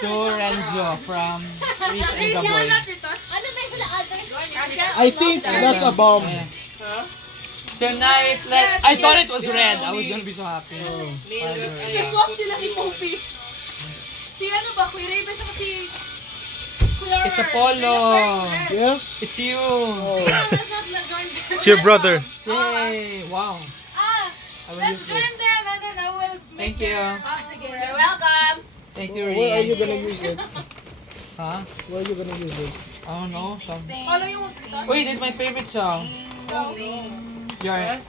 to Renzo from Reese and the Boy. I think that's a bomb. Tonight, I thought it was red. I was gonna be so happy. Swap sila ni Poppy. Si ano ba? Kuya Ray ba siya kasi... It's Apollo. Yes. It's you. It's your brother. Yay! Wow. I will use this. Thank you. Sige, you're welcome. Thank you, Where are you Reese. gonna use it? Huh? Where are you gonna use it? I don't know. Follow yung mga Wait, this is my favorite song. Your hand.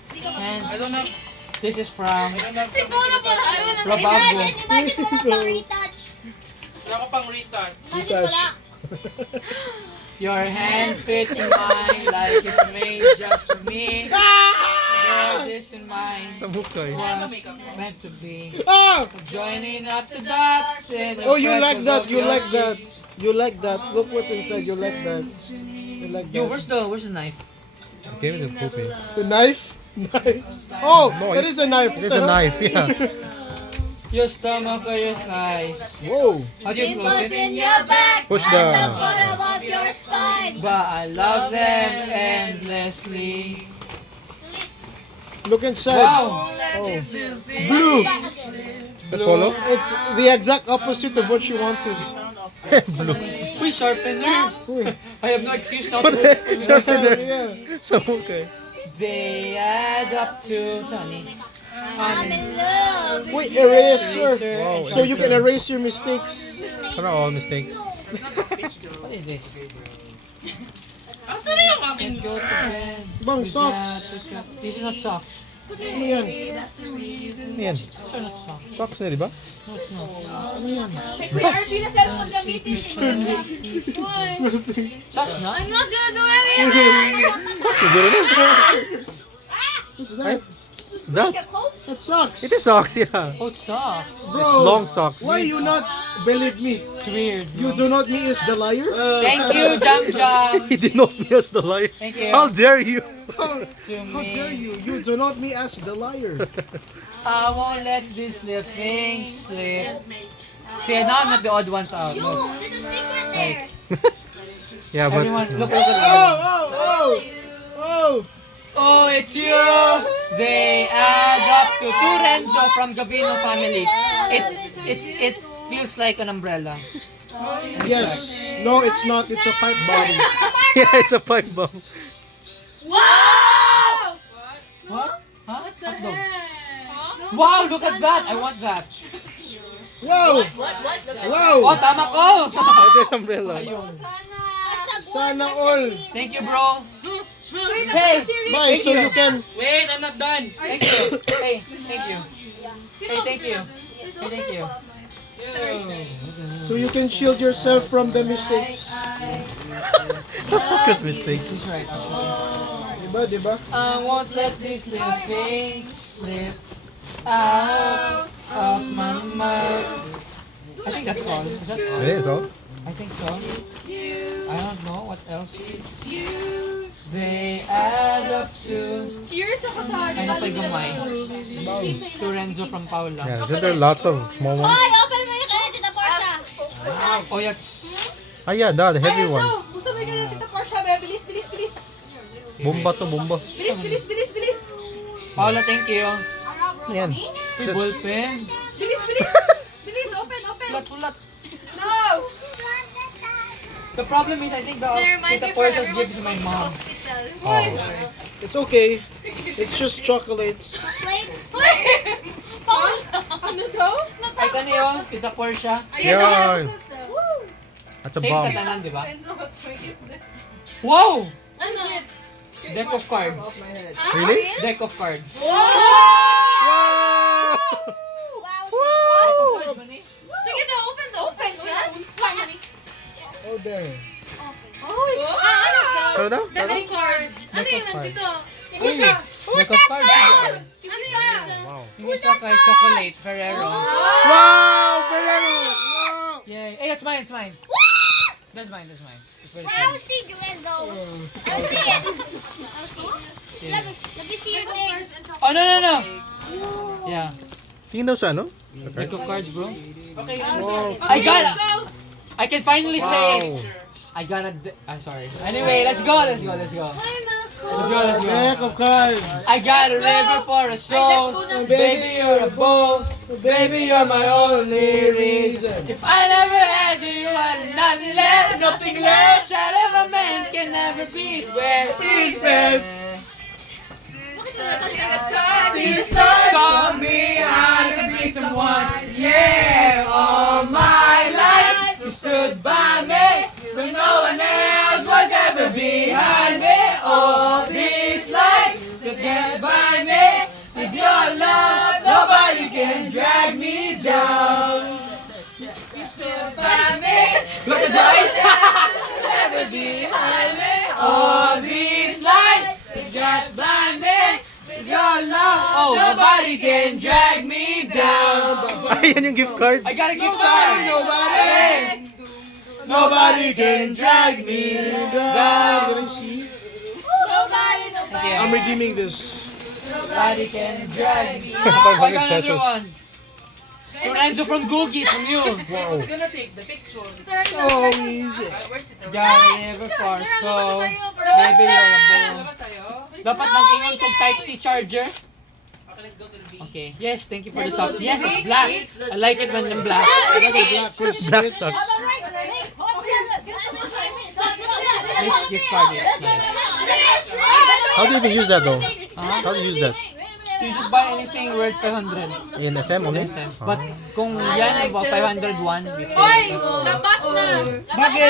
I don't know. This is from Si Polo pala. Robago. Imagine mo lang pang retouch. Wala ko pang retouch. Imagine wala. Your hand fits in mine like it's made just for me. Girl, this in mine Sa mukha eh. was meant to be. Ah! Joining up the dots in the Oh, you like freckles that. of You your like that. cheeks. You like that. Look what's inside. You like that. You like Yo, that. where's the knife? Give me the poopy. The knife? Knife. Oh, No, it is a knife. It is a knife, yeah. Your stomach or your thighs. Whoa. How do you close What's it? in your back? Push What the- about your spine? But I love them endlessly. Look inside. Wow! Oh. Blue. The polo? It's the exact opposite of what you wanted. We sharpener. I have no excuse not What to. the sharpener? Yeah. Sa mukha eh. They add up to Sunny. I'm in love. Wait, eraser. Wow. So you can erase your mistakes. Sana all mistakes. What is this? Can't go to bed. Bang, without socks. the cup. This is not socks. Ano yan? Ano yan? These are not socks. Socks na, di ba? No, it's not. Kay Kuya RB na cellphone gamitin. Socks na? I'm not gonna do anything. Siguro na. What's that? It's that. That sucks. It is socks, yeah. Oh, it's socks. Bro, It's long socks. why you not believe me? It's weird. You do not me as the liar? Thank you, Jam Jam. He did not me as the liar. Thank you. How dare you? To How dare you? You do not me as the liar. I won't let this little thing slip. See, now I'm not the odd ones out. Yo, Look. there's a secret there. Yeah, but Everyone, look, look, Oh, look. oh, oh, oh. Oh, it's you! They add up to Renzo from Gavino family. It feels like an umbrella. Yes. No, it's not. It's a pipe bomb. yeah, it's a pipe bomb. Wow! What? Huh? Hot dog. Wow, look at that! I want that. Wow. Oh, Wow. tama ko! It is umbrella. Sana all. Thank you, bro. Hey! Bye. So you can. Wait, I'm not done. Thank you. Hey, thank you. Hey, thank you. Hey, thank you. So you can shield yourself from the mistakes. Focus mistake. She's right. Diba, diba? I won't let this little thing slip out of my mouth. I think that's all. Is that all? It is, oh. I think so. I don't know what else. They add up to. Curious ako sa Ay, napagumay. To Renzo from Paula. Yeah, isn't there lots of small ones? Hoy, open mo yung kaya Tita Portia. Oh, yeah. Ah, yeah, the heavy Ay, one. Enzo! Gusto mo yung Tita Portia, be? Bilis, bilis, bilis. Bomba to, bomba. Bilis, bilis, bilis, bilis. Paula, thank you. Yan. Free ballpen. Bilis, bilis. Bilis, open, open. Ulat. No! The problem is, I think the Tita Portia's gift to my mom. Oh. It's okay. It's just chocolates. Like, Ano daw? Ay, kaniyo, Tita Portia. Yeah. That's a Same bomb. katanan, di ba? Wow! Ano? Deck of cards. Really? Deck of cards. Wow! Wow! Sige daw, open daw. Open. Oh, damn. Ano daw? Deck of cards. ano yun cards. nandito? Who's Who's Deck of that cards. from? Ano yan? Wow. Yung isa kay Chocolate Ferrero. Wow! Ferrero! Wow! Yay. Hey, that's mine, it's mine. That's mine, that's mine. It's very Wait, I cool. will see Gwen though. I'll see it. I'll see it. Let me see your things. Oh, no, no, no. Yeah. Tingin daw sa ano? Deck of cards, bro. Okay. I got it. I can finally Wow. say it. I got a. I'm sorry. Anyway, let's go. Let's go. Let's go. Let's go. Let's Deck go. of cards. I got a river for a soul. Baby, you're a bull. Baby, you're my only reason. If I never had you, I'd nothing left. Nothing left. Shot of a man can never be best. He's best. See the stars taught me how to be someone. Yeah, all my life you stood by me when no one else was ever behind me. All these lights that get by me with your love, nobody can drag me down. You stood by me. Look at that. Never behind me. All these lights that get by me. Your love, oh, nobody can drag me down. Ayan yung gift card. I got a gift card. Nobody can drag me down. Can I see? Okay. I'm redeeming this. Nobody can drag me. 500 I got another pesos. one. Lorenzo from Googie, from you. Wow. Who's gonna take the picture? So easy. Where's the Got a river for so. Baby, you're a bull. Labas tayo. Dapat nag-ingon kong Type-C charger. Okay, let's go to the beach. Okay. Yes, thank you for the sock. Yes, it's black. I like it when it's black. Black socks. This gift card is nice. How do you even use that though? Huh? How do you use that? You just buy anything worth 500. In SM only? SM. But kung yan, about 501. Oy! Labas na! Bakit?